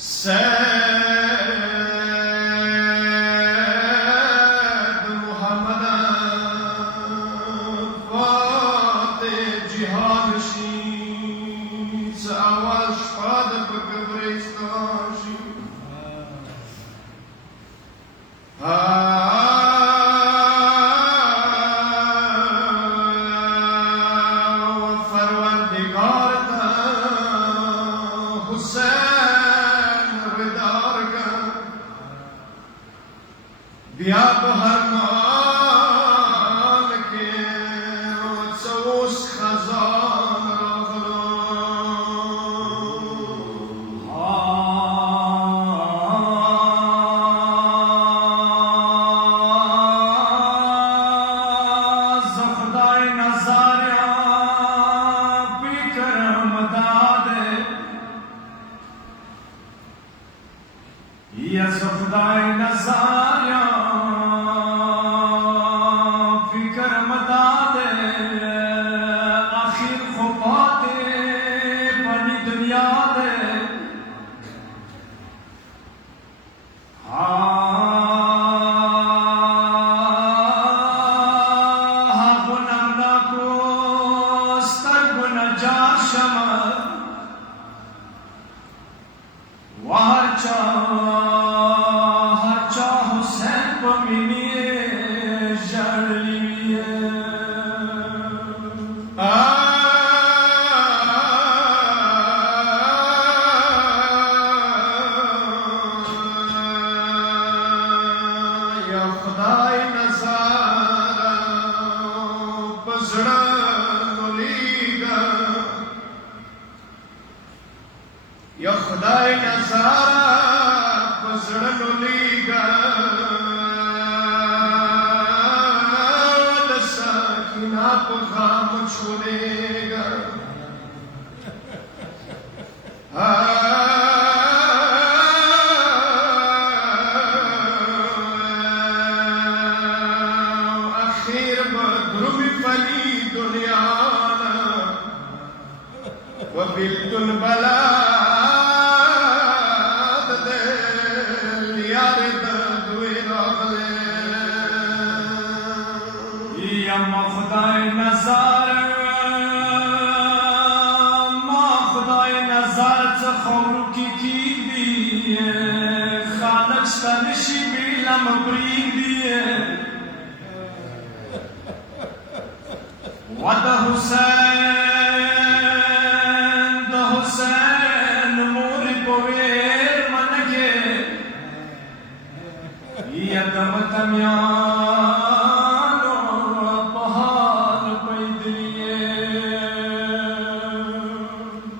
सैयद मुहम्मद फ़ाते जिहाद शीस आवाज फाद बकब्रिस्तान शी फरवरदिगार हुसैन रिदार का बिया बहरमान के सऊस खजान या ज़ुख़दाए नज़ारिया फिकर मदादे आखिर ख़ुबाते बनी दुनिया दे हाँ बुनमना को स्तर बुनजा शमर वहर हुसैन को मिलिए जलिए या खुदाई नज़ारा बज़ड़ा मुलीगा या खुदाई नज़ारा बज़ड़ा मुलीगा दसाकिना को खाम छोड़ेगा आखिर बद्रुम फली दुनिया वबिल्तुल बला खुदाए नज़ार ज़ख़ौर की दिए खालक सनशी बिलम ब्रीदिए वद हुसैन मोरी पोवेर मन के यदम तम्या